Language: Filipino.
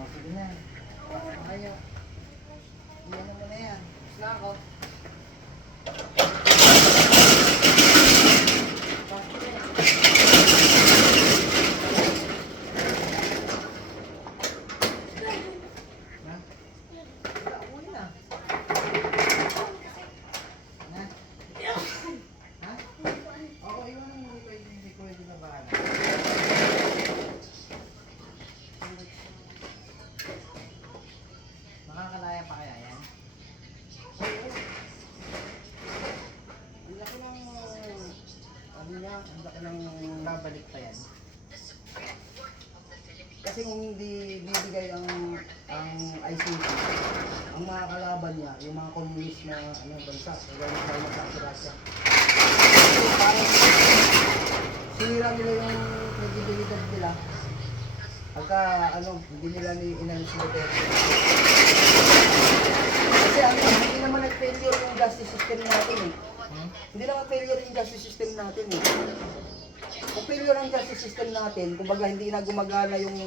O, sige na. Kaya. Iyan mo na yan. Gusto na ako. Makakalaya pa kaya yan? Ang laki ng ano niya, ang laki ng babalik pa yan. Kasi kung hindi bibigay ang ICT, ang mga kalaban niya, yung mga communist na bansa, kagaya ng China sa Russia. Parang sinira nila yung credibility nila. Pagka hindi nila inalis si Duterte. Kasi hindi naman nag-failure yung justice system natin eh. Hindi naman failure yung justice system natin eh. Kung failure ang justice system natin, kumbaga hindi na gumagana yung